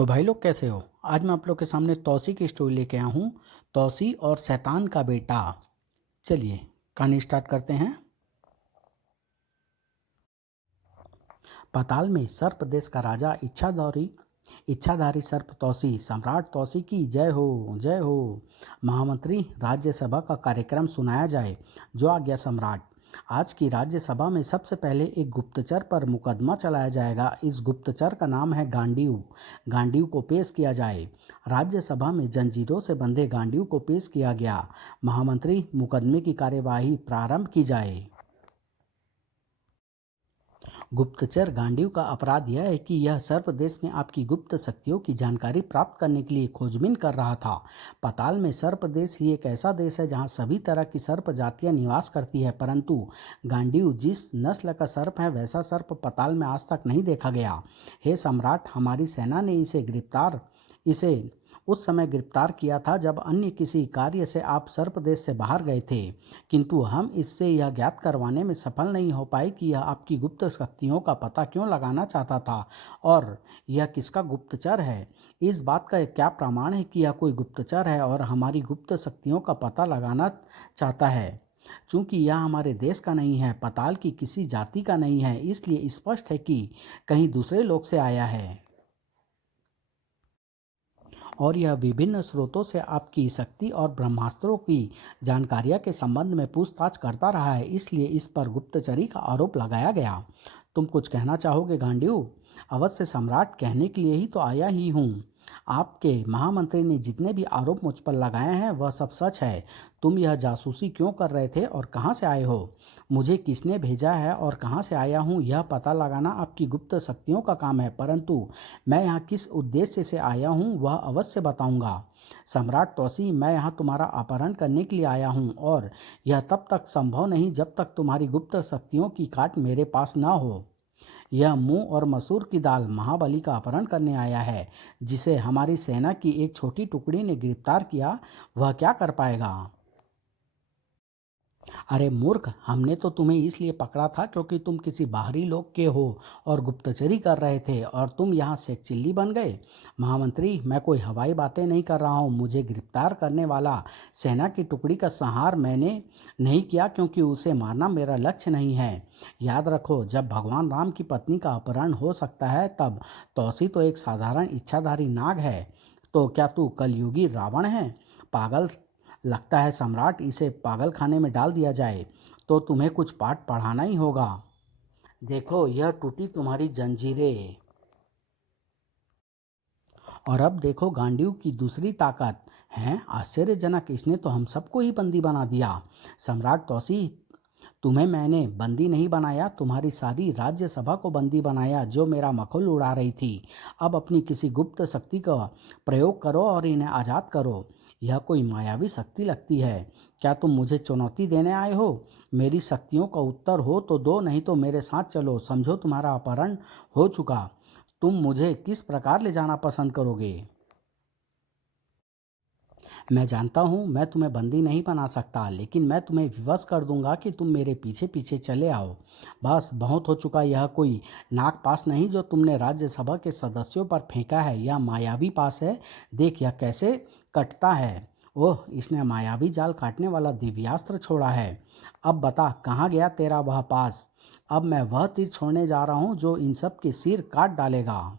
तो भाई लोग कैसे हो। आज मैं आप लोग के सामने तौसी की स्टोरी लेके आया हूँ। तौसी और शैतान का बेटा। चलिए कहानी स्टार्ट करते हैं। पाताल में सर्प देश का राजा इच्छाधारी सर्प तौसी, सम्राट तौसी की जय हो जय हो। महामंत्री, राज्यसभा का कार्यक्रम सुनाया जाए। जो आज्ञा सम्राट। आज की राज्यसभा में सबसे पहले एक गुप्तचर पर मुकदमा चलाया जाएगा। इस गुप्तचर का नाम है गांडीव। गांडीव को पेश किया जाए। राज्यसभा में जंजीरों से बंधे गांडीव को पेश किया गया। महामंत्री, मुकदमे की कार्यवाही प्रारंभ की जाए। गुप्तचर गांडीव का अपराध यह है कि यह सर्प देश में आपकी गुप्त शक्तियों की जानकारी प्राप्त करने के लिए खोजबीन कर रहा था। पाताल में सर्प देश ही एक ऐसा देश है जहां सभी तरह की सर्प जातियां निवास करती है, परंतु गांडीव जिस नस्ल का सर्प है वैसा सर्प पाताल में आज तक नहीं देखा गया। हे सम्राट, हमारी सेना ने इसे उस समय गिरफ्तार किया था जब अन्य किसी कार्य से आप सर्प देश से बाहर गए थे, किंतु हम इससे यह ज्ञात करवाने में सफल नहीं हो पाए कि यह आपकी गुप्त शक्तियों का पता क्यों लगाना चाहता था और यह किसका गुप्तचर है। इस बात का क्या प्रमाण है कि यह कोई गुप्तचर है और हमारी गुप्त शक्तियों का पता लगाना चाहता है। चूंकि यह हमारे देश का नहीं है, पाताल की किसी जाति का नहीं है, इसलिए स्पष्ट है कि कहीं दूसरे लोक से आया है और यह विभिन्न स्रोतों से आपकी शक्ति और ब्रह्मास्त्रों की जानकारियां के संबंध में पूछताछ करता रहा है, इसलिए इस पर गुप्तचरी का आरोप लगाया गया। तुम कुछ कहना चाहोगे गांडीव? अवश्य सम्राट, कहने के लिए ही तो आया ही हूँ। आपके महामंत्री ने जितने भी आरोप मुझ पर लगाए हैं वह सब सच है। तुम यह जासूसी क्यों कर रहे थे और कहाँ से आए हो? मुझे किसने भेजा है और कहाँ से आया हूँ यह पता लगाना आपकी गुप्त शक्तियों का काम है, परंतु मैं यहाँ किस उद्देश्य से आया हूँ वह अवश्य बताऊंगा। सम्राट तौसी, मैं यहाँ तुम्हारा अपहरण करने के लिए आया हूँ और यह तब तक संभव नहीं जब तक तुम्हारी गुप्त शक्तियों की काट मेरे पास न हो। यह मूंग और मसूर की दाल महाबली का अपहरण करने आया है, जिसे हमारी सेना की एक छोटी टुकड़ी ने गिरफ्तार किया। वह क्या कर पाएगा? अरे मूर्ख, हमने तो तुम्हें इसलिए पकड़ा था क्योंकि तुम किसी बाहरी लोग के हो और गुप्तचरी कर रहे थे और तुम यहाँ शेख चिल्ली बन गए। महामंत्री, मैं कोई हवाई बातें नहीं कर रहा हूँ। मुझे गिरफ्तार करने वाला सेना की टुकड़ी का संहार मैंने नहीं किया क्योंकि उसे मारना मेरा लक्ष्य नहीं है। याद रखो, जब भगवान राम की पत्नी का अपहरण हो सकता है तब तौसी तो एक साधारण इच्छाधारी नाग है, तो क्या तू कलयुगी रावण है? पागल। लगता है सम्राट, इसे पागल खाने में डाल दिया जाए तो तुम्हें कुछ पाठ पढ़ाना ही होगा। देखो, यह टूटी तुम्हारी जंजीरें और अब देखो गांडीव की दूसरी ताकत है। आश्चर्यजनक, इसने तो हम सबको ही बंदी बना दिया। सम्राट तौसी, तुम्हें मैंने बंदी नहीं बनाया, तुम्हारी सारी राज्यसभा को बंदी बनाया जो मेरा मखौल उड़ा रही थी। अब अपनी किसी गुप्त शक्ति का प्रयोग करो और इन्हें आज़ाद करो। यह कोई मायावी शक्ति लगती है। क्या तुम मुझे चुनौती देने आए हो? मेरी शक्तियों का उत्तर हो तो दो, नहीं तो मेरे साथ चलो। समझो, तुम्हारा अपहरण हो चुका। तुम मुझे किस प्रकार ले जाना पसंद करोगे? मैं जानता हूँ मैं तुम्हें बंदी नहीं बना सकता, लेकिन मैं तुम्हें विवश कर दूंगा कि तुम मेरे पीछे पीछे चले आओ। बस बहुत हो चुका। यह कोई नागपाश नहीं जो तुमने राज्यसभा के सदस्यों पर फेंका है, यह मायावी पास है। देख यह कैसे कटता है। ओह, इसने मायावी जाल काटने वाला दिव्यास्त्र छोड़ा है। अब बता, कहाँ गया तेरा वह पास? अब मैं वह तीर छोड़ने जा रहा हूँ जो इन सब के सिर काट डालेगा।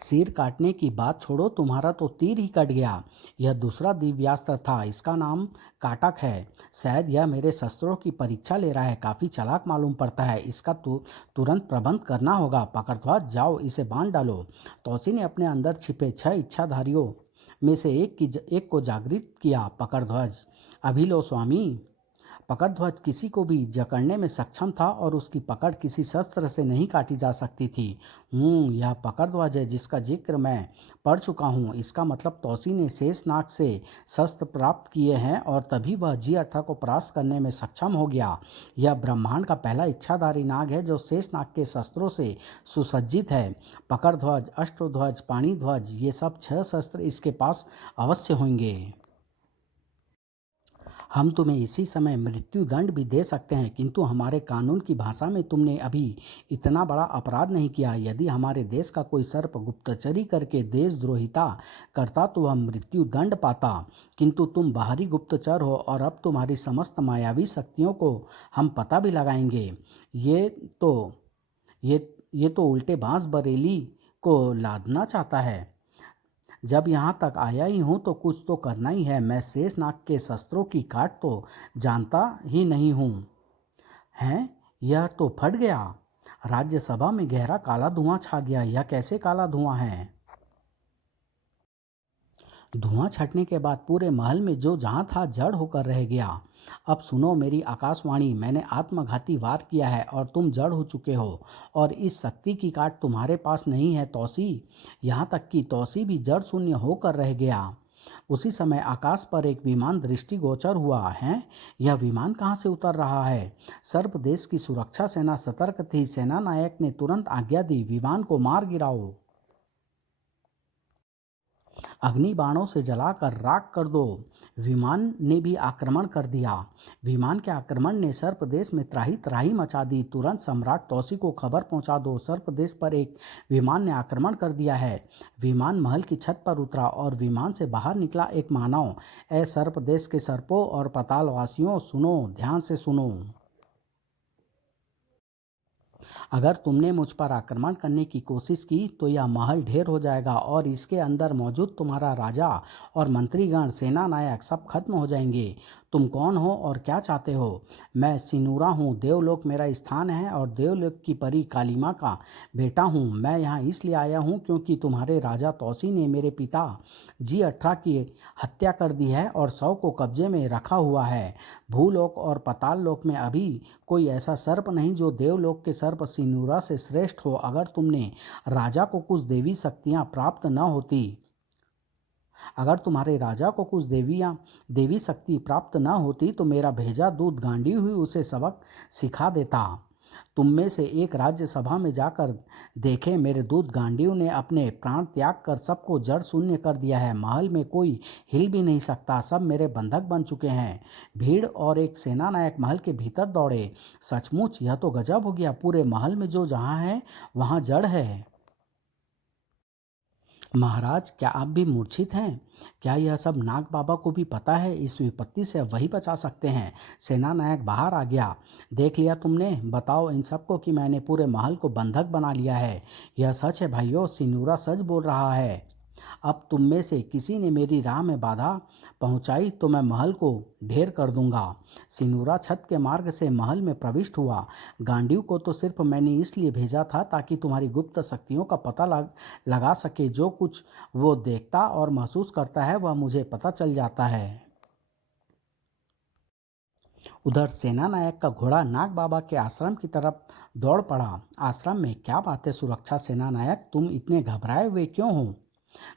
सिर काटने की बात छोड़ो, तुम्हारा तो तीर ही कट गया। यह दूसरा दिव्यास्त्र था, इसका नाम काटक है। शायद यह मेरे शस्त्रों की परीक्षा ले रहा है। काफी चालाक मालूम पड़ता है। इसका तुरंत प्रबंध करना होगा। पकड़ध्वज, जाओ इसे बांध डालो। तौसी ने अपने अंदर छिपे 6 इच्छाधारियों में से एक को जागृत किया। पकड़ध्वज, अभी लो स्वामी। पकड़ध्वज किसी को भी जकड़ने में सक्षम था और उसकी पकड़ किसी शस्त्र से नहीं काटी जा सकती थी। यह पकड़ध्वज है जिसका जिक्र मैं पढ़ चुका हूँ। इसका मतलब तौसी ने शेषनाग से शस्त्र प्राप्त किए हैं और तभी वह G18 को परास्त करने में सक्षम हो गया। यह ब्रह्मांड का पहला इच्छाधारी नाग है जो शेषनाग के शस्त्रों से सुसज्जित है। पकड़ध्वज, अष्टध्वज, पाणिध्वज, ये सब 6 शस्त्र इसके पास अवश्य होंगे। हम तुम्हें इसी समय मृत्यु दंड भी दे सकते हैं, किंतु हमारे कानून की भाषा में तुमने अभी इतना बड़ा अपराध नहीं किया। यदि हमारे देश का कोई सर्प गुप्तचरी करके देशद्रोहिता करता तो वह मृत्यु दंड पाता, किंतु तुम बाहरी गुप्तचर हो और अब तुम्हारी समस्त मायावी शक्तियों को हम पता भी लगाएंगे। ये तो ये तो उल्टे बांस बरेली को लादना चाहता है। जब यहाँ तक आया ही हूँ तो कुछ तो करना ही है। मैं शेष नाग के शस्त्रों की काट तो जानता ही नहीं हूँ। हैं, यह तो फट गया। राज्यसभा में गहरा काला धुआं छा गया। यह कैसे काला धुआं है? धुआं छटने के बाद पूरे महल में जो जहाँ था जड़ होकर रह गया। अब सुनो मेरी आकाशवाणी, मैंने आत्मघाती वार किया है और तुम जड़ हो चुके हो, और इस शक्ति की काट तुम्हारे पास नहीं है तौसी। यहाँ तक कि तौसी भी जड़ शून्य होकर रह गया। उसी समय आकाश पर एक विमान दृष्टिगोचर हुआ है। यह विमान कहाँ से उतर रहा है? सर्प देश की सुरक्षा सेना सतर्क थी। सेना नायक ने तुरंत आज्ञा दी, विमान को मार गिराओ, अग्नि बाणों से जलाकर राख कर दो। विमान ने भी आक्रमण कर दिया। विमान के आक्रमण ने सर्प देश में त्राही त्राही मचा दी। तुरंत सम्राट तौसी को खबर पहुंचा दो, सर्प देश पर एक विमान ने आक्रमण कर दिया है। विमान महल की छत पर उतरा और विमान से बाहर निकला एक मानव। ए सर्प देश के सर्पों और पातालवासियों, सुनो, ध्यान से सुनो। अगर तुमने मुझ पर आक्रमण करने की कोशिश की तो यह महल ढेर हो जाएगा और इसके अंदर मौजूद तुम्हारा राजा और मंत्रीगण, सेना नायक सब खत्म हो जाएंगे। तुम कौन हो और क्या चाहते हो? मैं सिनूरा हूँ। देवलोक मेरा स्थान है और देवलोक की परी कालीमा का बेटा हूँ। मैं यहाँ इसलिए आया हूँ क्योंकि तुम्हारे राजा तौसी ने मेरे पिता G18 की हत्या कर दी है और 100 को कब्जे में रखा हुआ है। भूलोक और पाताल लोक में अभी कोई ऐसा सर्प नहीं जो देवलोक के सर्प सिनूरा से श्रेष्ठ हो। अगर तुमने राजा को कुछ देवी शक्तियाँ प्राप्त न होती अगर तुम्हारे राजा को कुछ देवी शक्ति प्राप्त न होती तो मेरा भेजा दूत गांडी हुई उसे सबक सिखा देता। तुम में से एक राज्यसभा में जाकर देखे, मेरे दूत गांडीव ने अपने प्राण त्याग कर सबको जड़ शून्य कर दिया है। महल में कोई हिल भी नहीं सकता, सब मेरे बंधक बन चुके हैं। भीड़ और एक सेना नायक महल के भीतर दौड़े। सचमुच यह तो गजब हो गया। पूरे महल में जो जहाँ है वहाँ जड़ है। महाराज, क्या आप भी मूर्छित हैं? क्या यह सब नाग बाबा को भी पता है? इस विपत्ति से वही बचा सकते हैं। सेना नायक बाहर आ गया। देख लिया तुमने? बताओ इन सबको कि मैंने पूरे महल को बंधक बना लिया है। यह सच है भाइयों, सिनूरा सच बोल रहा है। अब तुम में से किसी ने मेरी राह में बाधा पहुंचाई तो मैं महल को ढेर कर दूंगा। सिनूरा छत के मार्ग से महल में प्रविष्ट हुआ। गांडीव को तो सिर्फ मैंने इसलिए भेजा था ताकि तुम्हारी गुप्त शक्तियों का पता लगा सके। जो कुछ वो देखता और महसूस करता है वह मुझे पता चल जाता है। उधर सेना नायक का घोड़ा नाग बाबा के आश्रम की तरफ दौड़ पड़ा। आश्रम में क्या बात है सुरक्षा सेना नायक, तुम इतने घबराए हुए क्यों हो?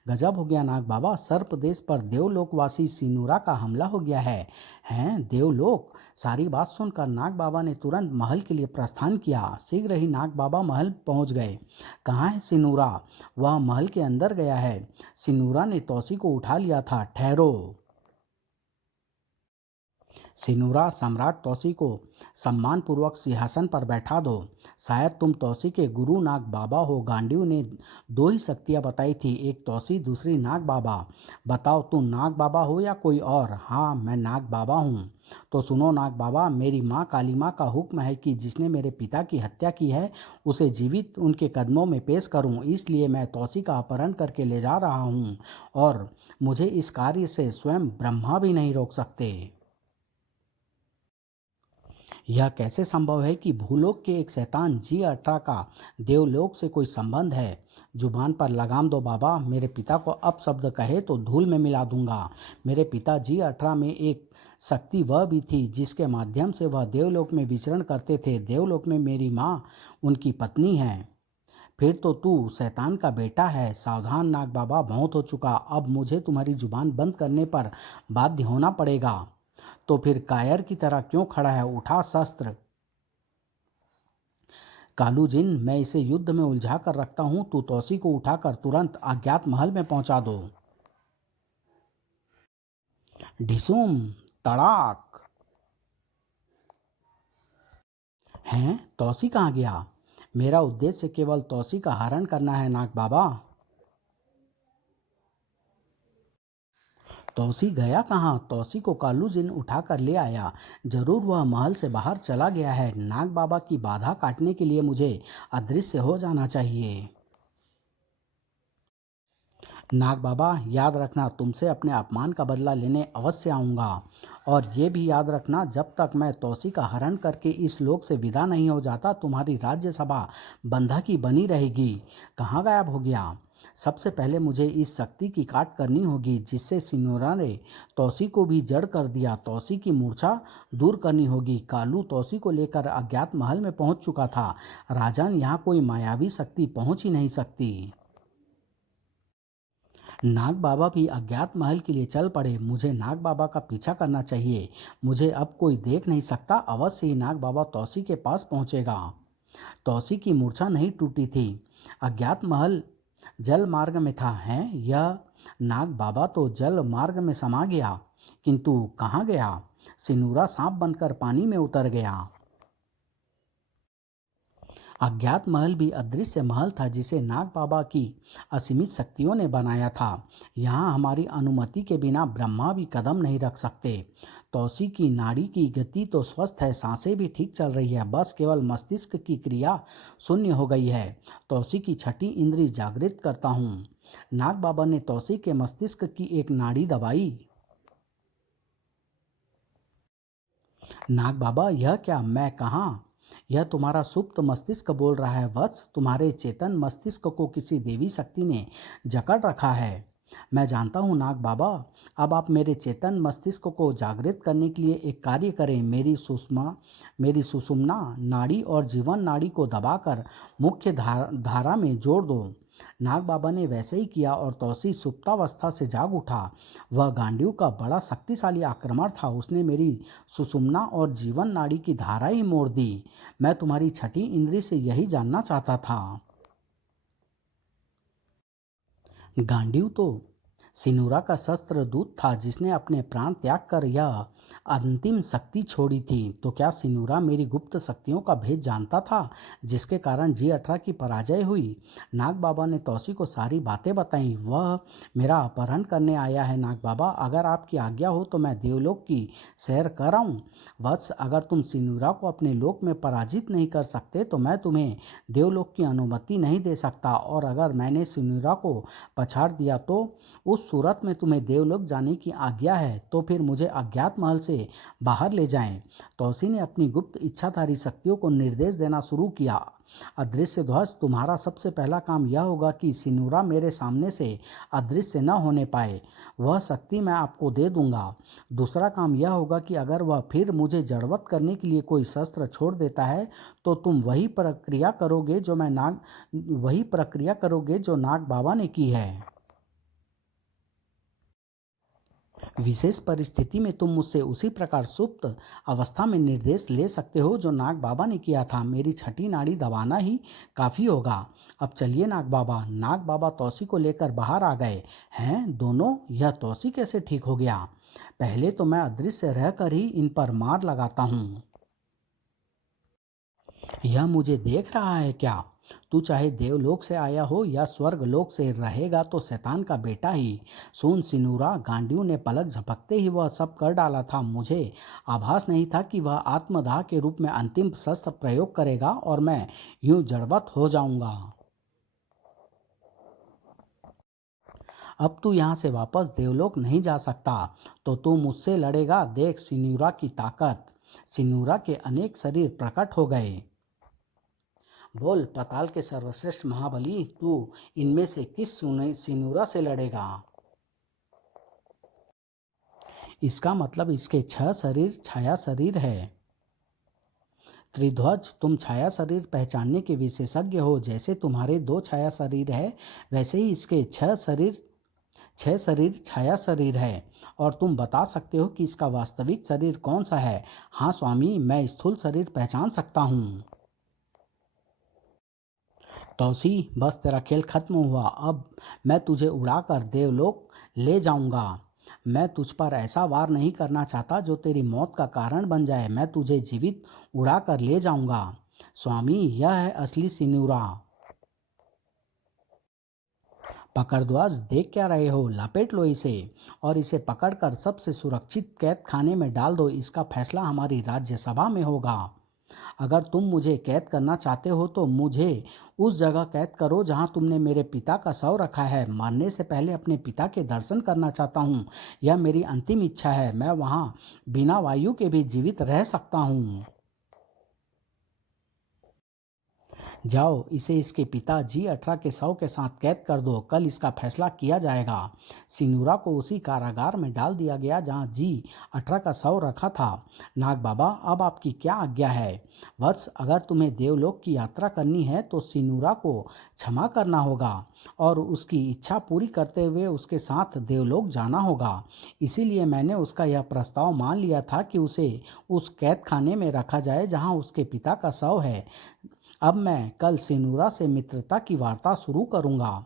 गजब हो गया नाग बाबा, सर्प देश पर देवलोकवासी सिनूरा का हमला हो गया है। हैं, देवलोक? सारी बात सुनकर नाग बाबा ने तुरंत महल के लिए प्रस्थान किया। शीघ्र ही नाग बाबा महल पहुंच गए। कहाँ है सिनूरा? वह महल के अंदर गया है। सिनूरा ने तौसी को उठा लिया था। ठहरो। सिनूरा, सम्राट तौसी को सम्मानपूर्वक सिंहासन पर बैठा दो। शायद तुम तौसी के गुरु नाग बाबा हो। गांडीव ने दो ही शक्तियाँ बताई थी, एक तौसी, दूसरी नाग बाबा। बताओ तुम नाग बाबा हो या कोई और? हाँ, मैं नाग बाबा हूँ। तो सुनो नाग बाबा, मेरी माँ काली माँ का हुक्म है कि जिसने मेरे पिता की हत्या की है उसे जीवित उनके कदमों में पेश करूं। इसलिए मैं तौसी का अपहरण करके ले जा रहा हूँ और मुझे इस कार्य से स्वयं ब्रह्मा भी नहीं रोक सकते। यह कैसे संभव है कि भूलोक के एक शैतान G18 का देवलोक से कोई संबंध है? जुबान पर लगाम दो बाबा, मेरे पिता को अपशब्द कहे तो धूल में मिला दूंगा। मेरे पिता G18 में एक शक्ति वह भी थी जिसके माध्यम से वह देवलोक में विचरण करते थे। देवलोक में मेरी माँ उनकी पत्नी है। फिर तो तू शैतान का बेटा है। सावधान नाग बाबा, बहुत हो चुका। अब मुझे तुम्हारी जुबान बंद करने पर बाध्य होना पड़ेगा। तो फिर कायर की तरह क्यों खड़ा है? उठा शस्त्र। कालू जिन, मैं इसे युद्ध में उलझा कर रखता हूँ। तू तौसी को उठाकर तुरंत अज्ञात महल में पहुंचा दो। ढिसूम, तड़ाक। हैं, तौसी कहाँ गया? मेरा उद्देश्य केवल तौसी का हरण करना है नाग बाबा। तौसी गया कहाँ? तौसी को कालू जिन उठा कर ले आया। जरूर वह महल से बाहर चला गया है। नाग बाबा की बाधा काटने के लिए मुझे अदृश्य हो जाना चाहिए। नाग बाबा, याद रखना, तुमसे अपने अपमान का बदला लेने अवश्य आऊँगा। और ये भी याद रखना, जब तक मैं तौसी का हरण करके इस लोक से विदा नहीं हो जाता, तुम्हारी राज्यसभा बंधक ही बनी रहेगी। कहाँ गायब हो गया? सबसे पहले मुझे इस शक्ति की काट करनी होगी जिससे सिनोरा ने तौसी को भी जड़ कर दिया। तौसी की मूर्छा दूर करनी होगी। कालू तौसी को लेकर अज्ञात महल में पहुंच चुका था। राजन, यहाँ कोई मायावी शक्ति पहुंच ही नहीं सकती। नाग बाबा भी अज्ञात महल के लिए चल पड़े। मुझे नाग बाबा का पीछा करना चाहिए। मुझे अब कोई देख नहीं सकता। अवश्य ही नाग बाबा तौसी के पास पहुंचेगा। तौसी की मूर्छा नहीं टूटी थी। अज्ञात महल जल मार्ग में था। है, यह नाग बाबा तो जल मार्ग में समा गया, किंतु कहाँ गया? सिनूरा सांप बनकर पानी में उतर गया। अज्ञात महल भी अदृश्य महल था जिसे नाग बाबा की असीमित शक्तियों ने बनाया था। यहाँ हमारी अनुमति के बिना ब्रह्मा भी कदम नहीं रख सकते। तौसी की नाड़ी की गति तो स्वस्थ है, सांसें भी ठीक चल रही है, बस केवल मस्तिष्क की क्रिया शून्य हो गई है। तौसी की छठी इंद्री जागृत करता हूँ। नाग बाबा ने तौसी के मस्तिष्क की एक नाड़ी दबाई। नाग बाबा, यह क्या? मैं कहाँ? यह तुम्हारा सुप्त मस्तिष्क बोल रहा है वत्स। तुम्हारे चेतन मस्तिष्क को किसी देवी शक्ति ने जकड़ रखा है। मैं जानता हूँ नाग बाबा। अब आप मेरे चेतन मस्तिष्क को जागृत करने के लिए एक कार्य करें। मेरी सुषुम्ना नाड़ी और जीवन नाड़ी को दबाकर मुख्य धारा में जोड़ दो। नाग बाबा ने वैसे ही किया और तौसी सुप्तावस्था से जाग उठा। वह गांडीव का बड़ा शक्तिशाली आक्रमण था। उसने मेरी सुषुम्ना और जीवन नाड़ी की धारा ही मोड़ दी। मैं तुम्हारी छठी इंद्री से यही जानना चाहता था। गांडीव तो सिनुरा का शस्त्र दूत था जिसने अपने प्राण त्याग कर यह अंतिम शक्ति छोड़ी थी। तो क्या सिनुरा मेरी गुप्त शक्तियों का भेद जानता था जिसके कारण G18 की पराजय हुई? नाग बाबा ने तौसी को सारी बातें बताई। वह मेरा अपहरण करने आया है नाग बाबा। अगर आपकी आज्ञा हो तो मैं देवलोक की सैर कर आऊं। वत्स, अगर तुम सिनुरा को अपने लोक में पराजित नहीं कर सकते तो मैं तुम्हें देवलोक की अनुमति नहीं दे सकता। और अगर मैंने सिनुरा को पछाड़ दिया तो उस सूरत में तुम्हें देवलोक जाने की आज्ञा है। तो फिर मुझे अज्ञात महल से बाहर ले जाएं। तौसी ने अपनी गुप्त इच्छाधारी शक्तियों को निर्देश देना शुरू किया। अदृश्य ध्वज, तुम्हारा सबसे पहला काम यह होगा कि सिनुरा मेरे सामने से अदृश्य न होने पाए। वह शक्ति मैं आपको दे दूंगा। दूसरा काम यह होगा कि अगर वह फिर मुझे जड़वत करने के लिए कोई शस्त्र छोड़ देता है तो तुम वही प्रक्रिया करोगे जो नाग बाबा ने की है। विशेष परिस्थिति में तुम मुझसे उसी प्रकार सुप्त अवस्था में निर्देश ले सकते हो जो नाग बाबा ने किया था। मेरी छठी नाड़ी दबाना ही काफ़ी होगा। अब चलिए नाग बाबा। नाग बाबा तौसी को लेकर बाहर आ गए। हैं दोनों? यह तौसी कैसे ठीक हो गया? पहले तो मैं अदृश्य रहकर ही इन पर मार लगाता हूँ। यह मुझे देख रहा है क्या? तू चाहे देवलोक से आया हो या स्वर्गलोक से, रहेगा तो शैतान का बेटा ही। सुन सिनूरा, गांडियों ने पलक झपकते ही वह सब कर डाला था। मुझे आभास नहीं था कि वह आत्मदाह के रूप में अंतिम शस्त्र प्रयोग करेगा और मैं यूं जड़वत हो जाऊंगा। अब तू यहाँ से वापस देवलोक नहीं जा सकता। तो तू मुझसे लड़ेगा। देख सिनूरा की ताकत। सिनूरा के अनेक शरीर प्रकट हो गए। बोल पाताल के सर्वश्रेष्ठ महाबली, तू इनमें से किस सिनुरा से लड़ेगा? इसका मतलब इसके 6 शरीर छाया शरीर है। त्रिध्वज, तुम छाया शरीर पहचानने के विशेषज्ञ हो। जैसे तुम्हारे 2 छाया शरीर है वैसे ही इसके 6 शरीर छाया शरीर है। और तुम बता सकते हो कि इसका वास्तविक शरीर कौन सा है? हाँ स्वामी, मैं स्थूल शरीर पहचान सकता हूँ। तौसी, बस तेरा खेल खत्म हुआ। अब मैं तुझे उड़ाकर देवलोक ले जाऊंगा। मैं तुझ पर ऐसा वार नहीं करना चाहता जो तेरी मौत का कारण बन जाए। मैं तुझे जीवित उड़ा कर ले जाऊंगा। स्वामी, यह है असली सिनुरा। पकड़द्वाज, देख क्या रहे हो? लपेट लो इसे और इसे पकड़कर सबसे सुरक्षित कैद खाने में डाल दो। इसका फैसला हमारी राज्यसभा में होगा। अगर तुम मुझे कैद करना चाहते हो तो मुझे उस जगह कैद करो जहां तुमने मेरे पिता का शव रखा है। मरने से पहले अपने पिता के दर्शन करना चाहता हूं। यह मेरी अंतिम इच्छा है। मैं वहां बिना वायु के भी जीवित रह सकता हूं। जाओ, इसे इसके पिता G18 के शव के साथ कैद कर दो। कल इसका फैसला किया जाएगा। सिनुरा को उसी कारागार में डाल दिया गया जहां G18 का शव रखा था। नाग बाबा, अब आपकी क्या आज्ञा है? वत्स, अगर तुम्हें देवलोक की यात्रा करनी है तो सिनुरा को क्षमा करना होगा और उसकी इच्छा पूरी करते हुए उसके साथ देवलोक जाना होगा। इसीलिए मैंने उसका यह प्रस्ताव मान लिया था कि उसे उस कैद खाने में रखा जाए जहां उसके पिता का शव है। अब मैं कल सिनुरा से मित्रता की वार्ता शुरू करूंगा।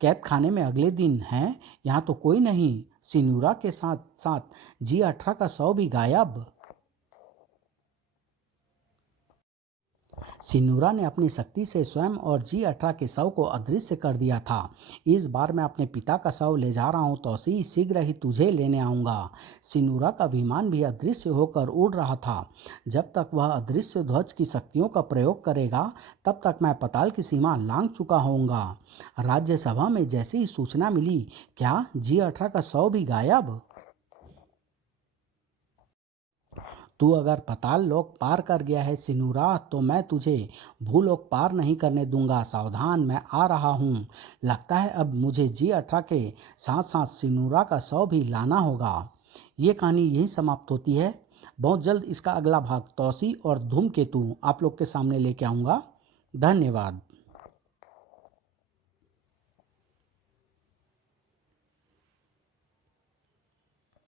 कैद खाने में अगले दिन है, यहाँ तो कोई नहीं। सिनुरा के साथ साथ G18 का शव भी गायब। सिनुरा ने अपनी शक्ति से स्वयं और G18 के शव को अदृश्य कर दिया था। इस बार मैं अपने पिता का शव ले जा रहा हूँ, तौसी शीघ्र ही तुझे लेने आऊँगा। सिनुरा का विमान भी अदृश्य होकर उड़ रहा था। जब तक वह अदृश्य ध्वज की शक्तियों का प्रयोग करेगा तब तक मैं पाताल की सीमा लांघ चुका होऊंगा। राज्यसभा में जैसे ही सूचना मिली, क्या G18 का शव भी गायब? तू अगर पाताल लोक पार कर गया है सिनुरा, तो मैं तुझे भूलोक पार नहीं करने दूंगा। सावधान, मैं आ रहा हूँ। लगता है अब मुझे G18 के साथ साथ सिनुरा का शव भी लाना होगा। ये कहानी यहीं समाप्त होती है। बहुत जल्द इसका अगला भाग तौसी और धूमकेतु आप लोग के सामने लेके आऊँगा। धन्यवाद।